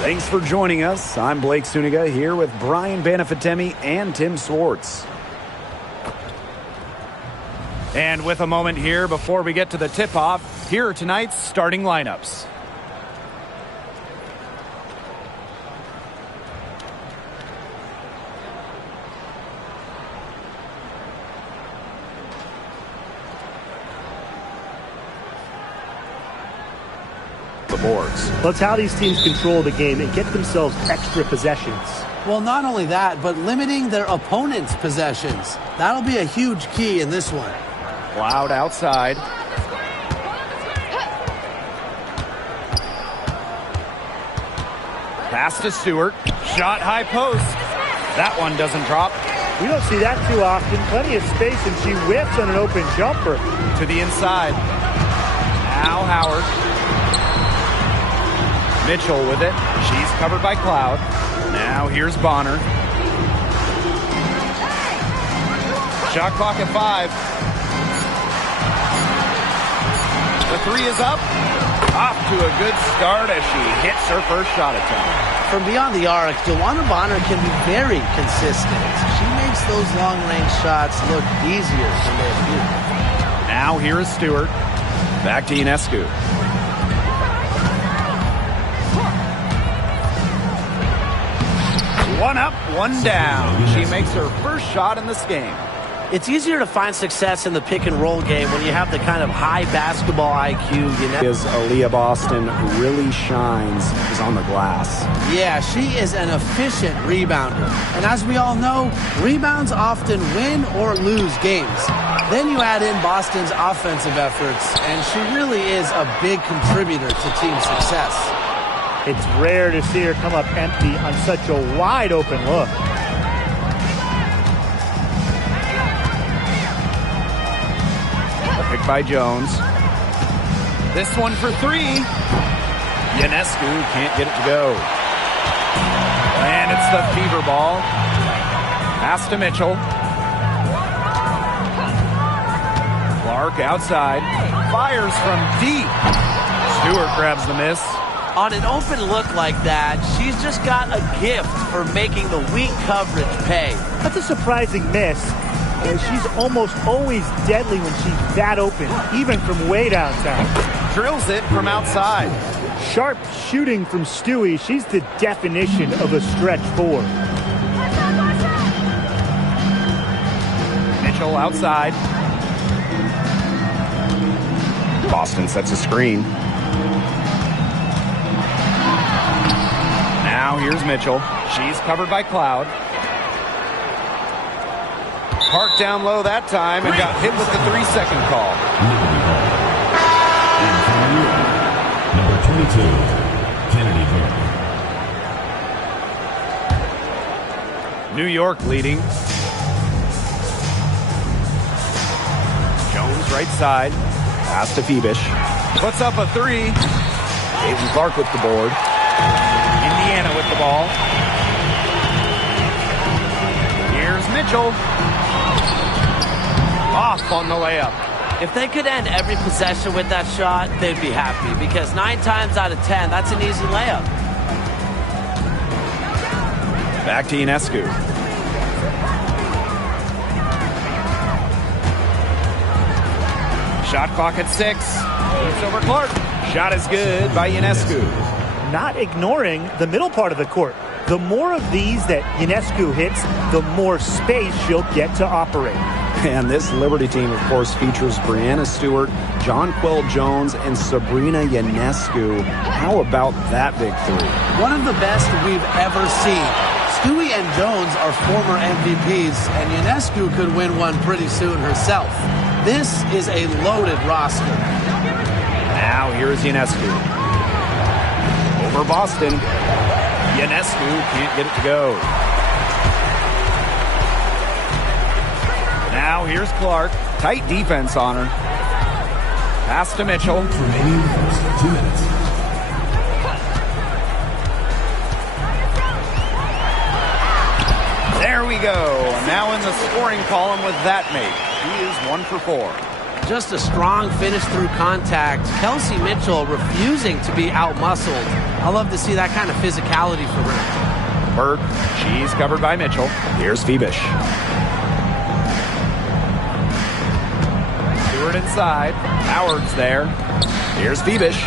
Thanks for joining us. I'm Blake Suniga here with Brian Banafitemi and Tim Swartz. And with a moment here before we get to the tip-off, here are tonight's starting lineups. The boards. Well, it's how these teams control the game and get themselves extra possessions. Well, not only that, but limiting their opponent's possessions. That'll be a huge key in this one. Cloud outside. Pass to Stewart. Shot high post. That one doesn't drop. We don't see that too often. Plenty of space, and she whips on an open jumper. To the inside. Now Howard. Mitchell with it. She's covered by Cloud. Now here's Bonner. Shot clock at 5. The 3 is up. Off to a good start as she hits her first shot attempt. From beyond the arc, DeWanna Bonner can be very consistent. She makes those long-range shots look easier than they appear. Now here is Stewart. Back to Ionescu. One up, one down. She makes her first shot in this game. It's easier to find success in the pick-and-roll game when you have the kind of high basketball IQ. Is Aaliyah Boston really shines is on the glass. Yeah, she is an efficient rebounder. And as we all know, rebounds often win or lose games. Then you add in Boston's offensive efforts, and she really is a big contributor to team success. It's rare to see her come up empty on such a wide-open look. Picked by Jones. This one for 3. Ionescu can't get it to go. And it's the fever ball. Pass to Mitchell. Clark outside. Fires from deep. Stewart grabs the miss. On an open look like that, she's just got a gift for making the weak coverage pay. That's a surprising miss. She's almost always deadly when she's that open, even from way downtown. Drills it from outside. Sharp shooting from Stewie. She's the definition of a stretch 4. Mitchell outside. Boston sets a screen. Now here's Mitchell. She's covered by Cloud. Parked down low that time and got hit with the 3-second call. Number 22, Kennedy Vernon. New York leading. Jones right side. Pass to Phoebish. Puts up a 3. Caitlin Clark with the board. Indiana with the ball. Here's Mitchell. Off on the layup. If they could end every possession with that shot, they'd be happy, because 9 times out of 10, that's an easy layup. Back to Ionescu. Shot clock at 6. It's over Clark. Shot is good by Ionescu. Not ignoring the middle part of the court. The more of these that Ionescu hits, the more space she'll get to operate. And this Liberty team, of course, features Brianna Stewart, Jonquel Jones, and Sabrina Ionescu. How about that big 3? One of the best we've ever seen. Stewie and Jones are former MVPs, and Ionescu could win one pretty soon herself. This is a loaded roster. Now here's Ionescu. Over Boston. Ionescu can't get it to go. Now here's Clark. Tight defense on her. Pass to Mitchell. Remaining 2 minutes. There we go. Now in the scoring column with that make. He is 1 for 4. Just a strong finish through contact. Kelsey Mitchell refusing to be out-muscled. I love to see that kind of physicality from her. Burke, she's covered by Mitchell. Here's Phoebish. Stewart inside. Howard's there. Here's Phoebish.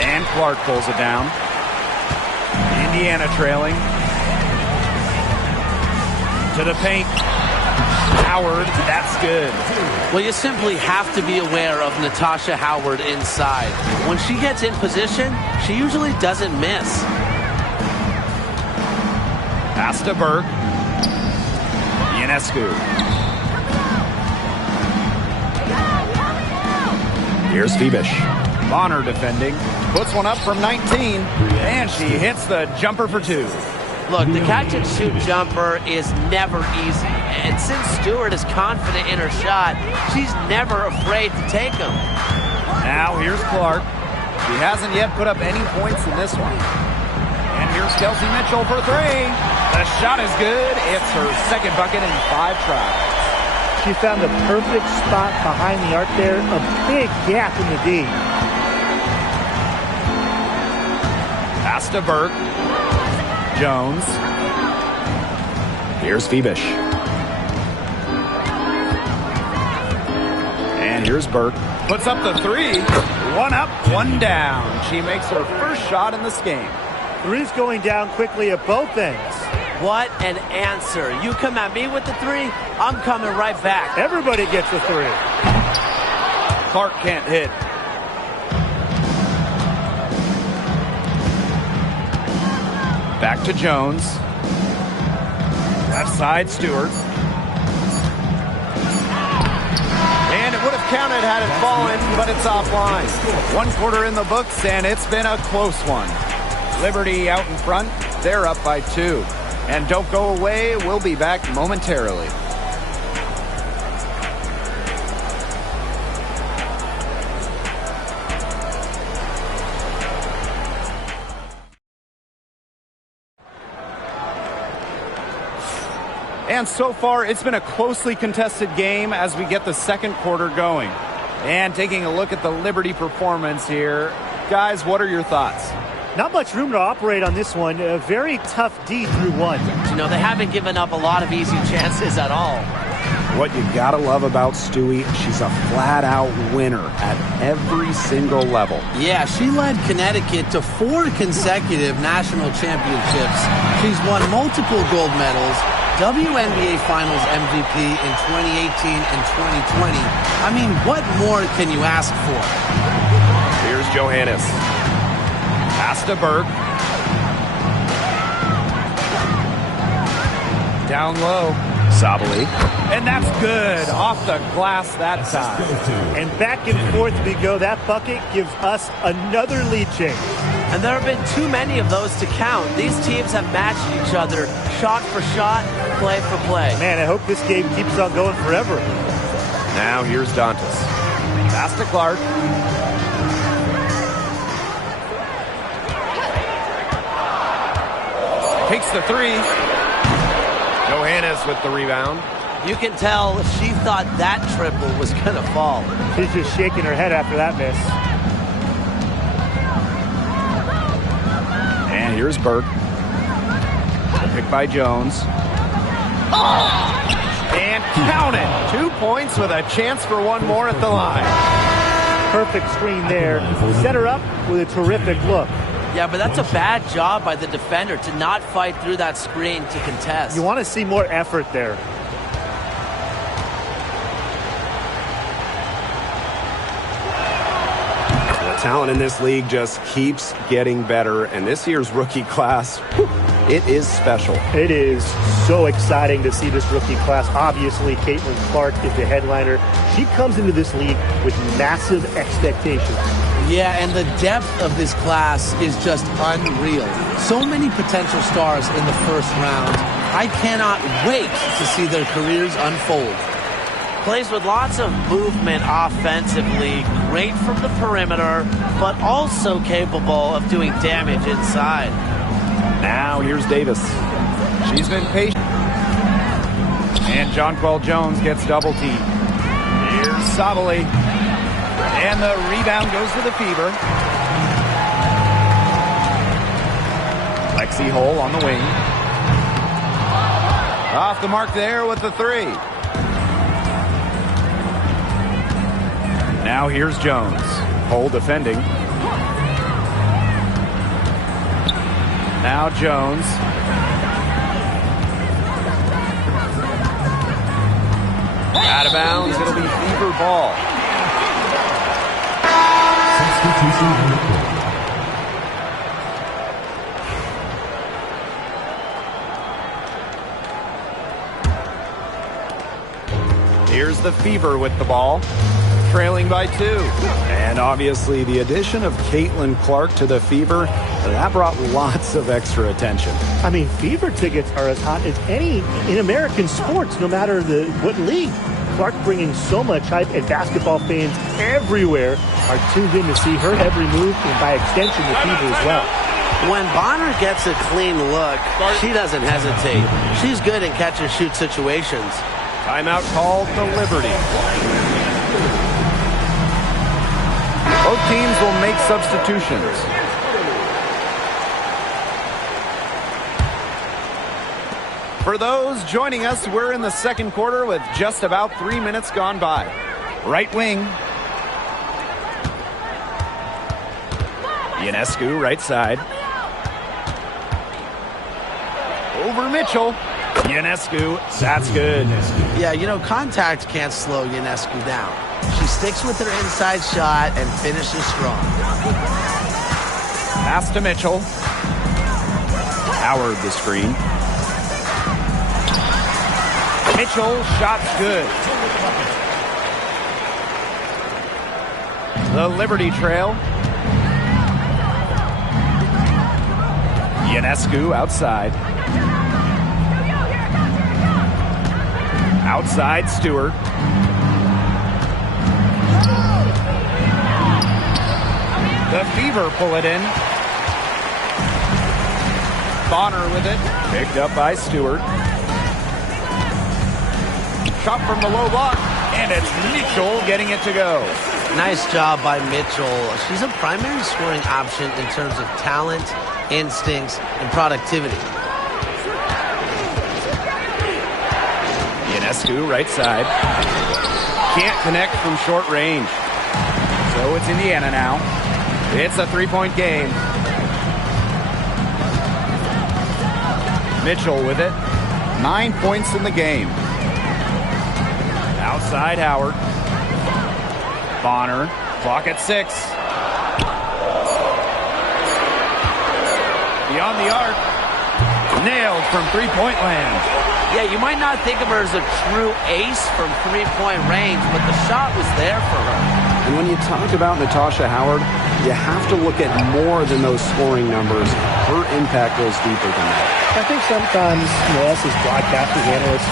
And Clark pulls it down. Indiana trailing. To the paint. Howard, that's good. Well, you simply have to be aware of Natasha Howard inside. When she gets in position, she usually doesn't miss. Pass to Burke. Ionescu. Here's Phoebish. Bonner defending. Puts one up from 19. And she hits the jumper for 2. Look, the catch-and-shoot jumper is never easy. And since Stewart is confident in her shot, she's never afraid to take them. Now here's Clark. She hasn't yet put up any points in this one. And here's Kelsey Mitchell for 3. The shot is good. It's her second bucket in 5 tries. She found the perfect spot behind the arc there. A big gap in the D. Pass to Burke. Jones. Here's Phoebish. And here's Burke. Puts up the 3. 1 up, 1 down. She makes her first shot in this game. 3's going down quickly at both ends. What an answer. You come at me with the 3, I'm coming right back. Everybody gets a 3. Clark can't hit. Back to Jones. Left side, Stewart. And it would have counted had it fallen, but it's offline. 1 quarter in the books, and it's been a close one. Liberty out in front. They're up by 2. And don't go away. We'll be back momentarily. And so far, it's been a closely contested game as we get the second quarter going. And taking a look at the Liberty performance here. Guys, what are your thoughts? Not much room to operate on this one. A very tough D through 1. You know, they haven't given up a lot of easy chances at all. What you gotta love about Stewie, she's a flat-out winner at every single level. Yeah, she led Connecticut to 4 consecutive national championships. She's won multiple gold medals, WNBA Finals MVP in 2018 and 2020. I mean, what more can you ask for? Here's Johannes. Pass to Burke. Down low. Sabali. And that's good. Off the glass that time. And back and forth we go. That bucket gives us another lead change. And there have been too many of those to count. These teams have matched each other shot for shot, play for play. Man, I hope this game keeps on going forever. Now here's Dantas. Pass to Clark. Takes the 3. Johannes with the rebound. You can tell she thought that triple was going to fall. She's just shaking her head after that miss. And here's Burke. Picked by Jones. And count it. 2 points with a chance for 1 more at the line. Perfect screen there. Set her up with a terrific look. Yeah, but that's a bad job by the defender to not fight through that screen to contest. You want to see more effort there. The talent in this league just keeps getting better, and this year's rookie class, it is special. It is so exciting to see this rookie class. Obviously, Caitlin Clark is the headliner. She comes into this league with massive expectations. Yeah, and the depth of this class is just unreal. So many potential stars in the first round. I cannot wait to see their careers unfold. Plays with lots of movement offensively, great from the perimeter, but also capable of doing damage inside. Now here's Davis. She's been patient. And Jonquel Jones gets double teamed. Here's Sabali. And the rebound goes to the Fever. Lexi Hole on the wing. Off the mark there with the three. Now here's Jones. Hole defending. Now Jones. Out of bounds. It'll be Fever ball. Substitution on the court. Here's the Fever with the ball, trailing by 2. And obviously the addition of Caitlin Clark to the Fever, that brought lots of extra attention. I mean, Fever tickets are as hot as any in American sports, no matter what league. Clark bringing so much hype, and basketball fans everywhere are tuned in to see her every move, and by extension the Fever as well. When Bonner gets a clean look, she doesn't hesitate. She's good in catch-and-shoot situations. Timeout called the Liberty. Both teams will make substitutions. For those joining us, we're in the second quarter with just about 3 minutes gone by. Right wing. Ionescu, right side. Over Mitchell. Ionescu, that's good. Yeah, you know, contact can't slow Ionescu down. She sticks with her inside shot and finishes strong. Pass to Mitchell. Howard the screen. Mitchell, shot's good. The Liberty trail. Ionescu outside. Outside Stewart. The Fever pull it in. Bonner with it. Picked up by Stewart. Shot from the low block. And it's Mitchell getting it to go. Nice job by Mitchell. She's a primary scoring option in terms of talent, instincts, and productivity. Ionescu, right side. Can't connect from short range. So it's Indiana now. It's a three-point game. Mitchell with it. 9 points in the game. Outside Howard. Bonner. Clock at 6. Beyond the arc. Nailed from three-point land. Yeah, you might not think of her as a true ace from three-point range, but the shot was there for her. And when you talk about Natasha Howard, you have to look at more than those scoring numbers. Her impact goes deeper than that. I think sometimes, us as broadcasters, analysts,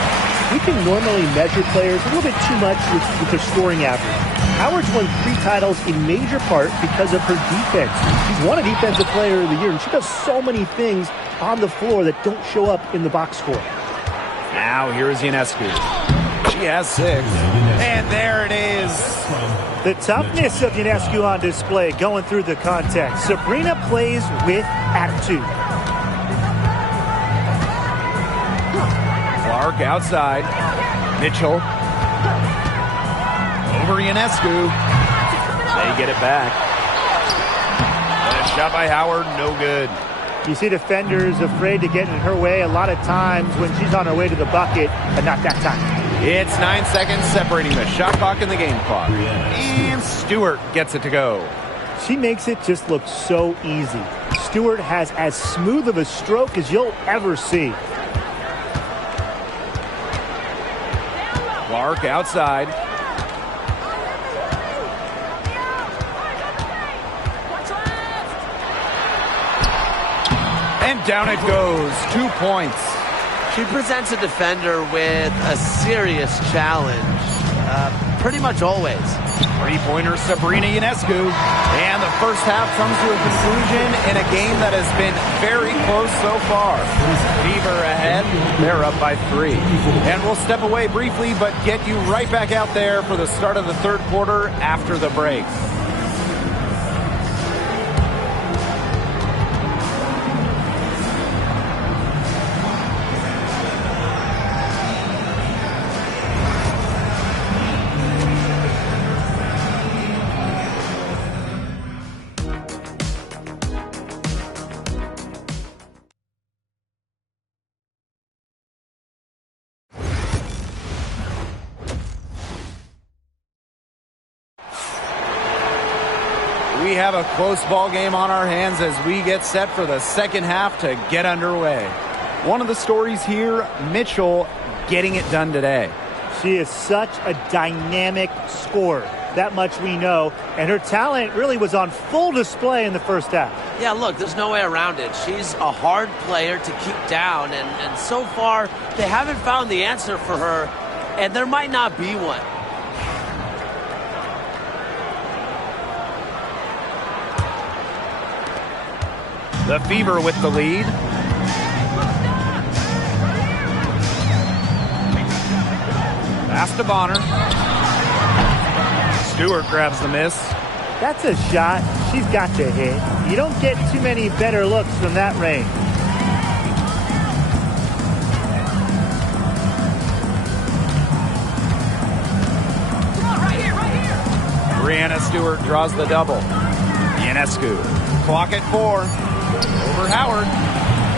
we can normally measure players a little bit too much with their scoring average. Howard's won 3 titles in major part because of her defense. She's won a Defensive Player of the Year, and she does so many things on the floor that don't show up in the box score. Now here's Ionescu. She has 6. And there it is. The toughness of Ionescu on display going through the context. Sabrina plays with attitude. Clark outside. Mitchell. Over Ionescu. They get it back. And a shot by Howard, no good. You see defenders afraid to get in her way a lot of times when she's on her way to the bucket, but not that time. It's 9 seconds separating the shot clock and the game clock. And Stewart gets it to go. She makes it just look so easy. Stewart has as smooth of a stroke as you'll ever see. Clark outside. And down it goes. 2 points. She presents a defender with a serious challenge. pretty much always. Three-pointer Sabrina Ionescu. And the first half comes to a conclusion in a game that has been very close so far. Fever ahead. They're up by 3. And we'll step away briefly, but get you right back out there for the start of the third quarter after the break. We have a close ball game on our hands as we get set for the second half to get underway. One of the stories here, Mitchell getting it done today. She is such a dynamic scorer. That much we know. And her talent really was on full display in the first half. Yeah, look, there's no way around it. She's a hard player to keep down. And so far, they haven't found the answer for her. And there might not be one. The Fever with the lead. Pass to Bonner. Stewart grabs the miss. That's a shot she's got to hit. You don't get too many better looks from that range. Brianna Stewart draws the double. Ionescu. Clock at 4. Over Howard.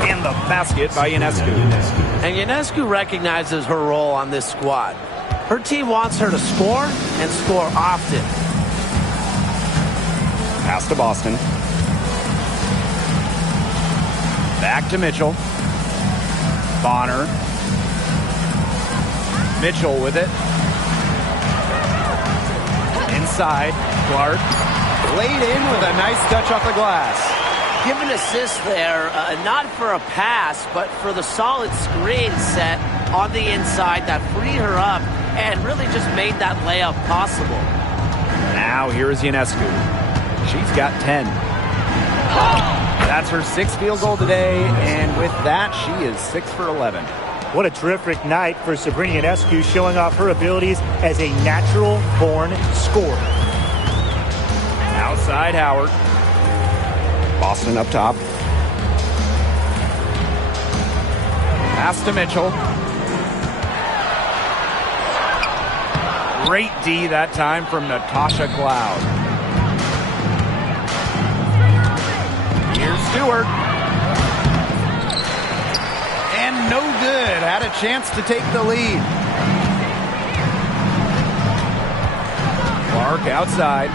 And the basket by Ionescu. And Ionescu recognizes her role on this squad. Her team wants her to score and score often. Pass to Boston. Back to Mitchell. Bonner. Mitchell with it. Inside. Clark. Laid in with a nice touch off the glass. Give an assist there, not for a pass, but for the solid screen set on the inside that freed her up and really just made that layup possible. Now here's Ionescu. She's got 10. That's her 6th field goal today, and with that, she is 6 for 11. What a terrific night for Sabrina Ionescu, showing off her abilities as a natural-born scorer. Outside Howard. Boston up top. Pass to Mitchell. Great D that time from Natasha Cloud. Here's Stewart. And no good. Had a chance to take the lead. Clark outside.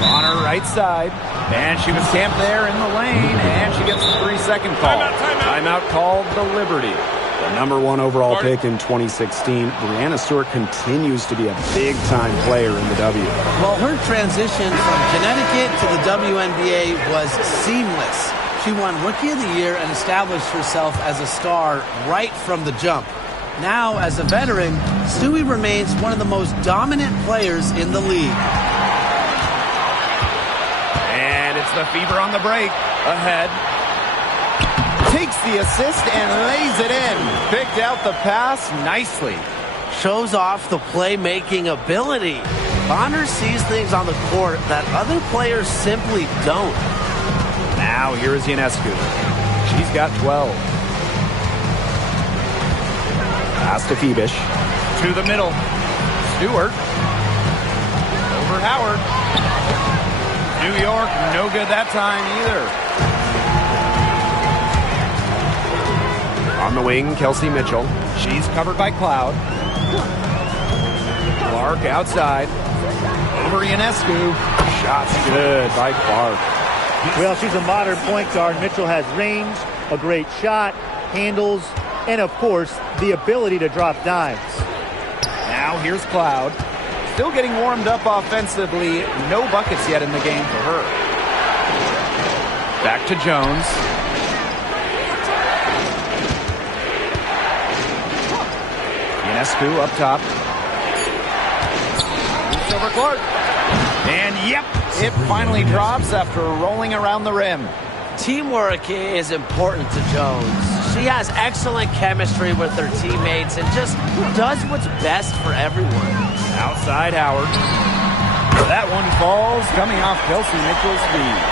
Bonner right side, and she was camped there in the lane, and she gets the 3-second call. Timeout called the Liberty. The number 1 overall pick in 2016, Brianna Stewart continues to be a big-time player in the W. Well, her transition from Connecticut to the WNBA was seamless. She won Rookie of the Year and established herself as a star right from the jump. Now, as a veteran, Stewie remains one of the most dominant players in the league. It's the Fever on the break. Ahead. Takes the assist and lays it in. Picked out the pass nicely. Shows off the playmaking ability. Bonner sees things on the court that other players simply don't. Now here is Ionescu. She's got 12. Pass to Phoebish. To the middle. Stewart. Over Howard. New York, no good that time either. On the wing, Kelsey Mitchell. She's covered by Cloud. Clark outside. Over Ionescu. Shots good by Clark. Well, she's a modern point guard. Mitchell has range, a great shot, handles, and of course, the ability to drop dimes. Now here's Cloud. Still getting warmed up offensively. No buckets yet in the game for her. Back to Jones. Ionescu up top. It's over Clark. And yep, it finally drops after rolling around the rim. Teamwork is important to Jones. She has excellent chemistry with her teammates and just does what's best for everyone. Outside Howard. That one falls, coming off Kelsey Mitchell's feet.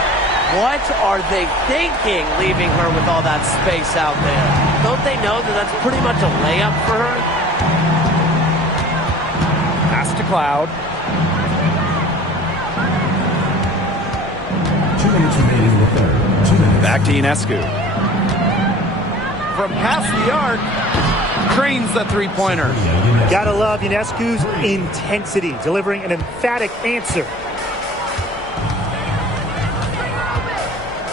What are they thinking, leaving her with all that space out there? Don't they know that that's pretty much a layup for her? Pass to Cloud. 2 minutes remaining in the third. 2 minutes. Back to Ionescu. From past the arc, cranes the three-pointer. Gotta love Ionescu's intensity, delivering an emphatic answer.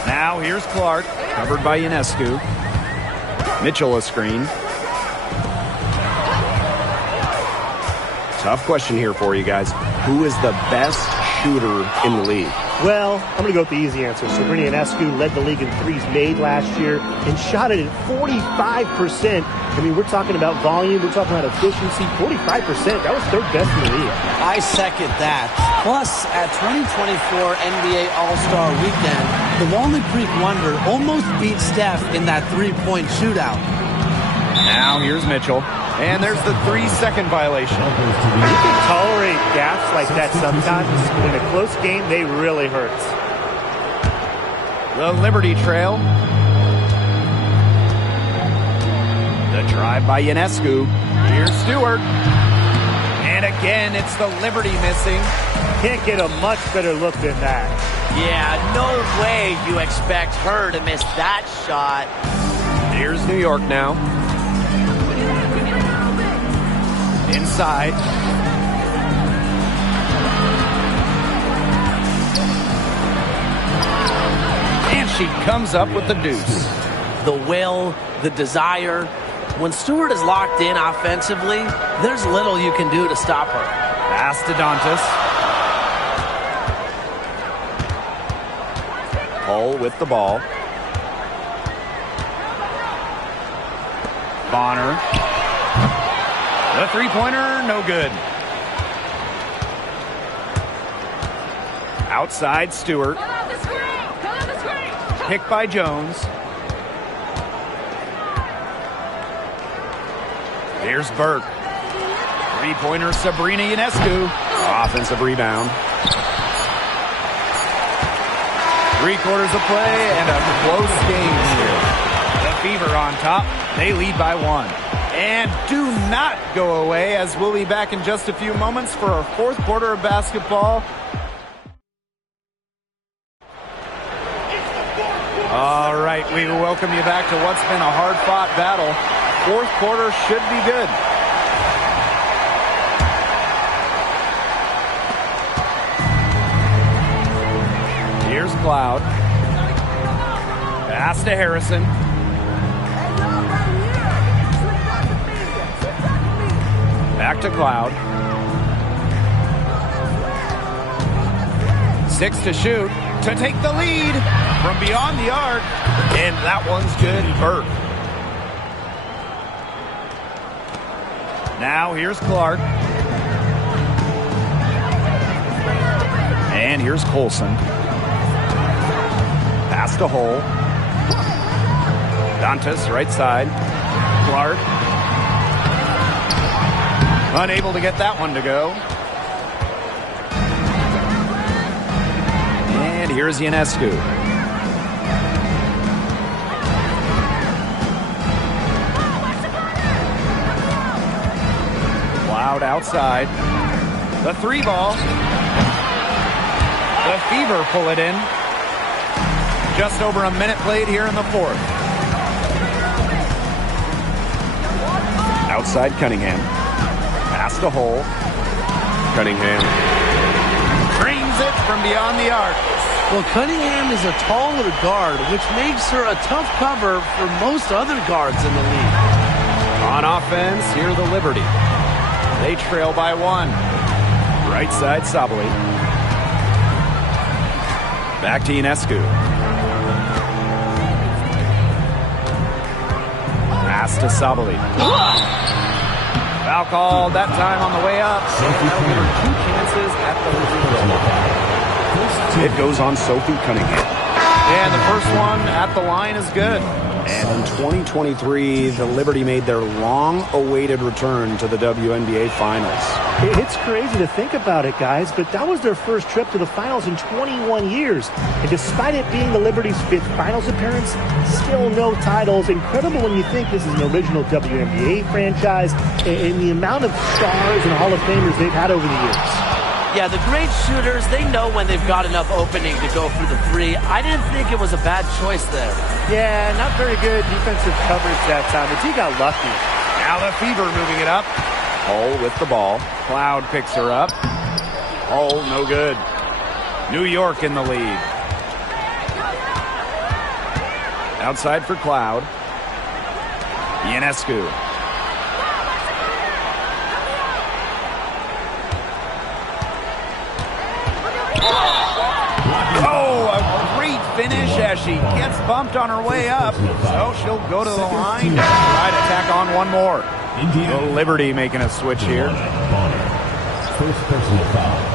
Now here's Clark. Covered by Ionescu. Mitchell a screen. Tough question here for you guys. Who is the best shooter in the league? Well, I'm going to go with the easy answer. Sabrina Ionescu led the league in threes made last year and shot it at 45%. I mean, we're talking about volume. We're talking about efficiency. 45%. That was third best in the league. I second that. Plus, at 2024 NBA All-Star Weekend, the Walnut Creek Wonder almost beat Steph in that three-point shootout. Now here's Mitchell. And there's the 3-second violation. You can tolerate gaps like that sometimes, but in a close game, they really hurt. The Liberty Trail. The drive by Ionescu. Here's Stewart. And again, it's the Liberty missing. Can't get a much better look than that. Yeah, no way you expect her to miss that shot. Here's New York now. Inside. And she comes up with the deuce. The will, the desire. When Stewart is locked in offensively, there's little you can do to stop her. Pass to Dantas. Hull with the ball. Bonner. The three-pointer, no good. Outside Stewart. Picked by Jones. Here's Burke. Three-pointer, Sabrina Ionescu. Offensive rebound. 3/4 of play and a close game here. The Fever on top. They lead by 1. And do not go away, as we'll be back in just a few moments for our fourth quarter of basketball. All right, we welcome you back to what's been a hard-fought battle. Fourth quarter should be good. Here's Cloud. Pass to Harrison. Back to Cloud. 6 to shoot to take the lead from beyond the arc. And that one's good. Burke. Now here's Clark. And here's Colson. Pass to Hull. Dantas, right side. Clark. Unable to get that one to go. And here's Ionescu. Cloud outside. The 3-ball. The Fever pull it in. Just over a minute played here in the fourth. Outside Cunningham. Pass to Hull. Cunningham. Cranes it from beyond the arc. Well, Cunningham is a taller guard, which makes her a tough cover for most other guards in the league. On offense, here the Liberty. They trail by 1. Right side Sabali. Back to Ionescu. Pass to Sabali. Foul called that time on the way up. And that'll give her 2 chances at the free throw. It goes on Sophie Cunningham. And the first one at the line is good. And in 2023, the Liberty made their long-awaited return to the WNBA Finals. It's crazy to think about it, guys, but that was their first trip to the finals in 21 years. And despite it being the Liberty's 5th finals appearance, still no titles. Incredible when you think this is an original WNBA franchise and the amount of stars and Hall of Famers they've had over the years. Yeah, the great shooters, they know when they've got enough opening to go for the 3. I didn't think it was a bad choice there. Yeah, not very good defensive coverage that time. The D got lucky. Now the Fever moving it up. Hull with the ball. Cloud picks her up. Hull, no good. New York in the lead. Outside for Cloud. Ionescu. Oh, a great finish as she gets bumped on her way up. So she'll go to the line and try to tack on one more. The Liberty making a switch here. First personal foul.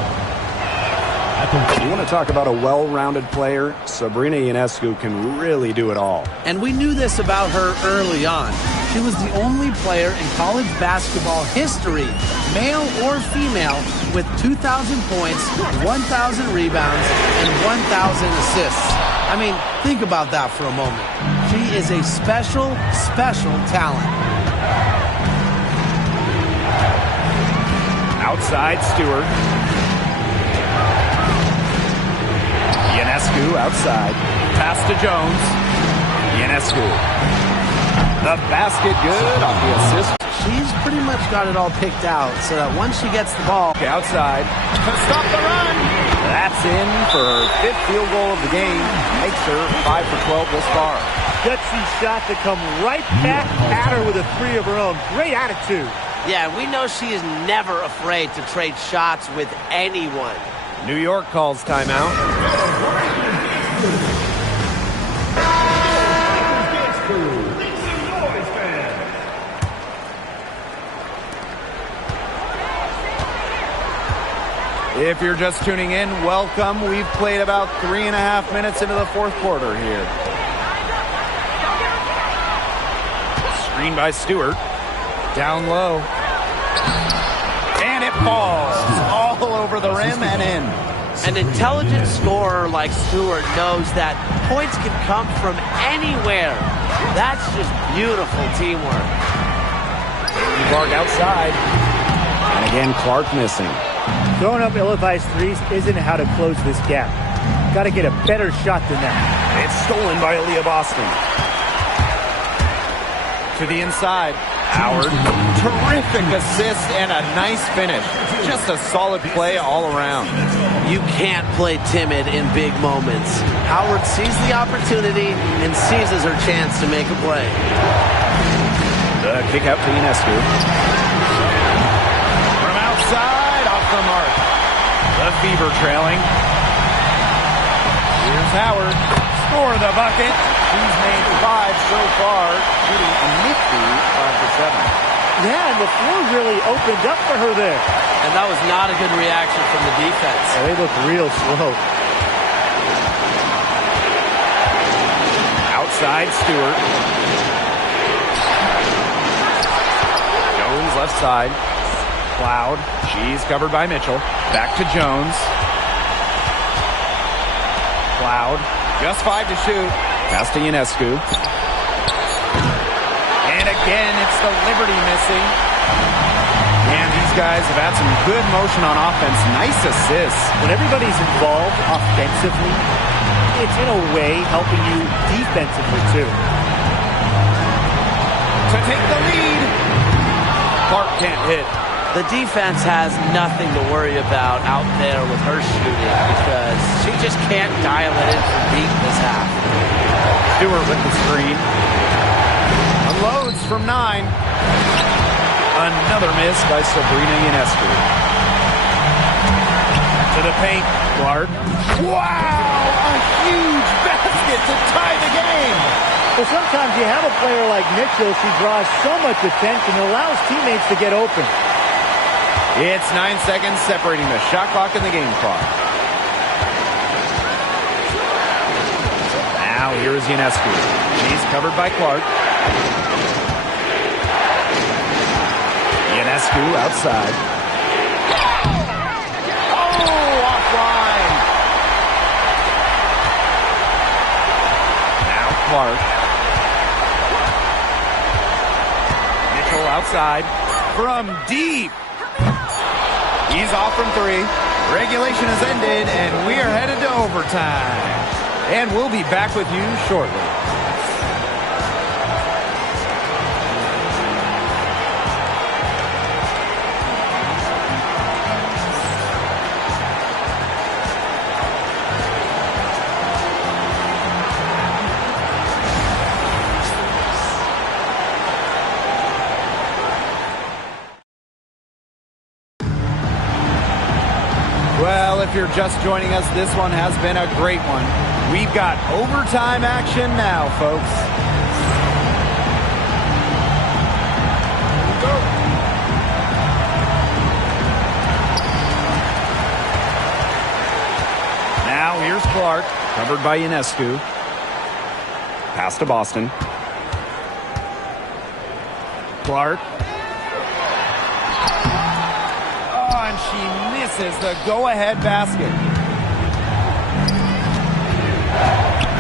You want to talk about a well-rounded player? Sabrina Ionescu can really do it all. And we knew this about her early on. She was the only player in college basketball history, male or female, with 2,000 points, 1,000 rebounds, and 1,000 assists. I mean, think about that for a moment. She is a special, special talent. Outside, Stewart. Ionescu outside. Pass to Jones. Ionescu. The basket good on the assist. She's pretty much got it all picked out so that once she gets the ball Outside. To stop the run. That's in for her 5th field goal of the game. Makes her 5 for 12 thus far. Gutsy shot to come right back at her with a 3 of her own. Great attitude. Yeah, we know she is never afraid to trade shots with anyone. New York calls timeout. If you're just tuning in, welcome. We've played about 3.5 minutes into the 4th quarter here. Screen by Stewart. Down low. And it falls all over the rim and in. An intelligent scorer like Stewart knows that points can come from anywhere. That's just beautiful teamwork. Clark outside. And again, Clark missing. Throwing up ill-advised threes isn't how to close this gap. Got to get a better shot than that. It's stolen by Aaliyah Boston. To the inside. Howard. Terrific assist and a nice finish. Just a solid play all around. You can't play timid in big moments. Howard sees the opportunity and seizes her chance to make a play. The kick out to Ionescu. From outside, off the mark. The Fever trailing. Here's Howard. Score the bucket. She's made 5 so far, shooting a nifty 5 for 7. Yeah, and the floor really opened up for her there. And that was not a good reaction from the defense. Yeah, they look real slow. Outside, Stewart. Jones left side. Cloud. She's covered by Mitchell. Back to Jones. Cloud. Just 5 to shoot. Pass to Ionescu. And again, it's the Liberty missing. And these guys have had some good motion on offense. Nice assists. When everybody's involved offensively, it's in a way helping you defensively too. To take the lead. Clark can't hit. The defense has nothing to worry about out there with her shooting because she just can't dial it in from deep this half. Stewart with the screen. Unloads from 9. Another miss by Sabrina Ionescu. To the paint. Clark. Wow! A huge basket basket to tie the game. Well, sometimes you have a player like Mitchell. She draws so much attention and allows teammates to get open. It's 9 seconds separating the shot clock and the game clock. Now here is Ionescu. She's covered by Clark. Ionescu outside. Oh, offline. Now Clark. Mitchell outside from deep. He's off from three. Regulation has ended, and we are headed to overtime. And we'll be back with you shortly. Well, if you're just joining us, this one has been a great one. We've got overtime action now, folks. Now here's Clark, covered by Ionescu. Pass to Boston. Clark. And she misses the go-ahead basket.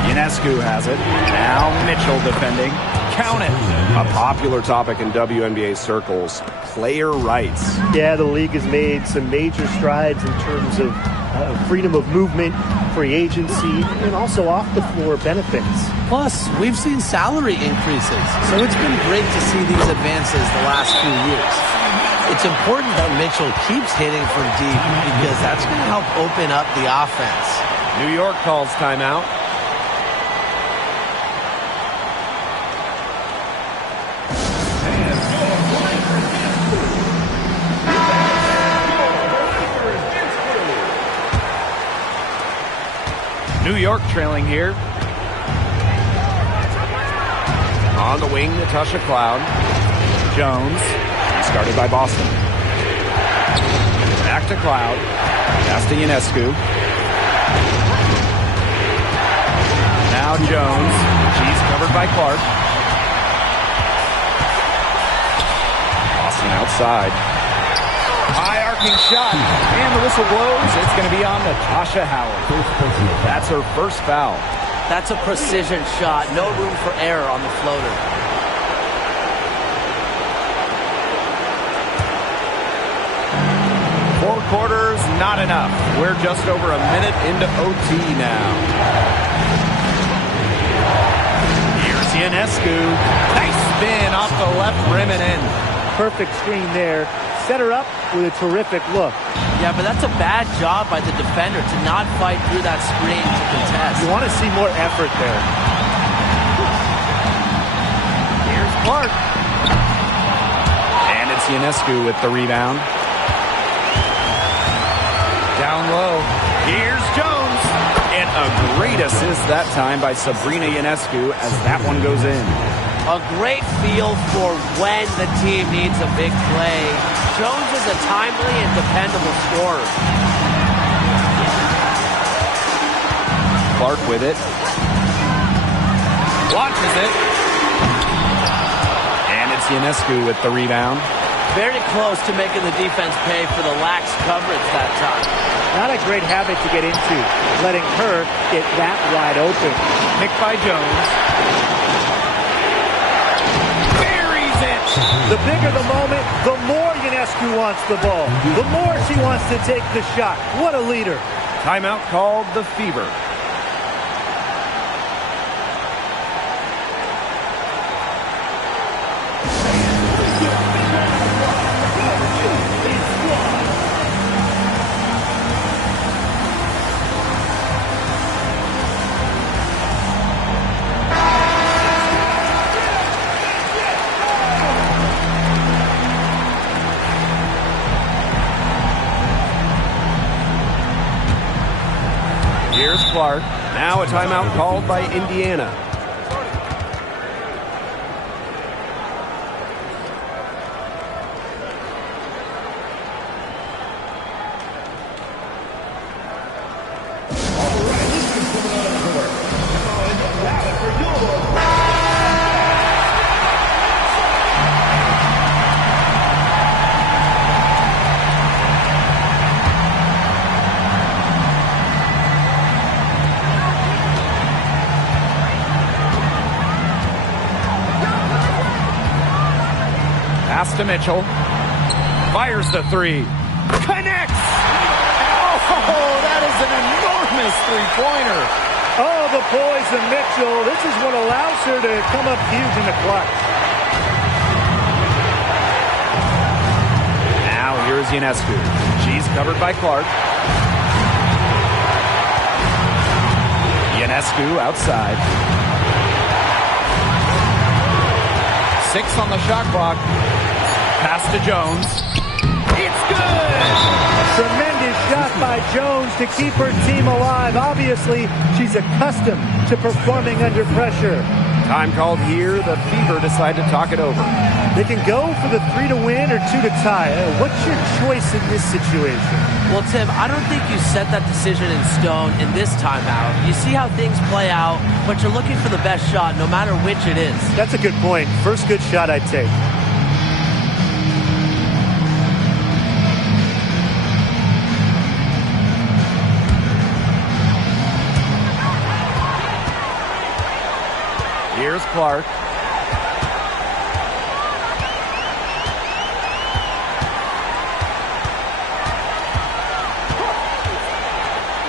Ionescu has it. Now Mitchell defending. Count it. A popular topic in WNBA circles, player rights. Yeah, the league has made some major strides in terms of freedom of movement, free agency, and also off-the-floor benefits. Plus, we've seen salary increases, so it's been great to see these advances the last few years. It's important that Mitchell keeps hitting from deep because that's going to help open up the offense. New York calls timeout. New York trailing here. On the wing, Natasha Cloud. Jones. Started by Boston. Back to Cloud. Pass to Ionescu. Now Jones. She's covered by Clark. Boston outside. High arcing shot. And the whistle blows. It's going to be on Natasha Howard. That's her first foul. That's a precision shot. No room for error on the floater. Four quarters, not enough. We're just over a minute into OT now. Here's Ionescu. Nice spin off the left rim and in. Perfect screen there. Set her up with a terrific look. Yeah, but that's a bad job by the defender to not fight through that screen to contest. You want to see more effort there. Here's Clark. And it's Ionescu with the rebound. Down low. Here's Jones. And a great assist that time by Sabrina Ionescu as that one goes in. A great feel for when the team needs a big play. Jones is a timely and dependable scorer. Clark with it. Launches it. And it's Ionescu with the rebound. Very close to making the defense pay for the lax coverage that time. Not a great habit to get into, letting her get that wide open. Picked by Jones. Buries it! The bigger the moment, the more Ionescu wants the ball. The more she wants to take the shot. What a leader. Timeout called the Fever. Here's Clark. Now a timeout called by Indiana. Pass to Mitchell. Fires the three. Connects! Oh, that is an enormous three-pointer. Oh, the poison Mitchell. This is what allows her to come up huge in the clutch. Now here's Ionescu. She's covered by Clark. Ionescu outside. 6 on the shot clock. Pass to Jones. It's good! Tremendous shot by Jones to keep her team alive. Obviously, she's accustomed to performing under pressure. Time called here. The Fever decide to talk it over. They can go for the 3 to win or 2 to tie. What's your choice in this situation? Well, Tim, I don't think you set that decision in stone in this timeout. You see how things play out, but you're looking for the best shot no matter which it is. That's a good point. First good shot I'd take. Here's Clark.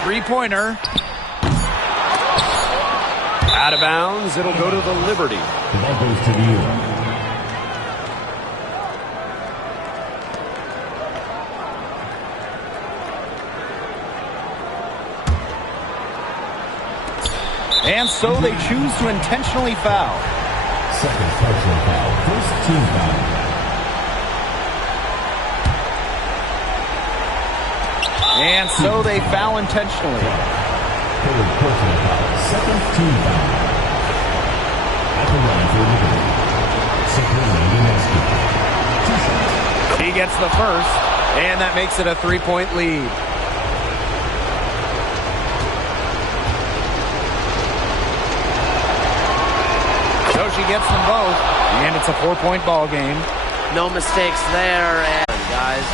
Three-pointer. Out of bounds. It'll go to the Liberty. The ball goes to New York. And so they choose to intentionally foul. Second personal foul. First team foul. And so they foul intentionally. Third personal foul. Second team foul. At the line for Liberty. Sabrina Ionescu. 2 shots. He gets the first, and that makes it a 3-point lead. So she gets them both, and it's a 4-point ball game. No mistakes there, and guys.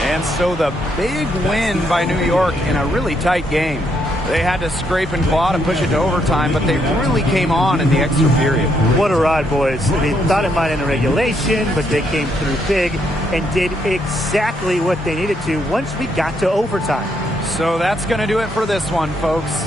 And so the big win by New York in a really tight game. They had to scrape and claw to push it to overtime, but they really came on in the extra period. What a ride, boys. They thought it might end in regulation, but they came through big and did exactly what they needed to once we got to overtime. So that's going to do it for this one, folks.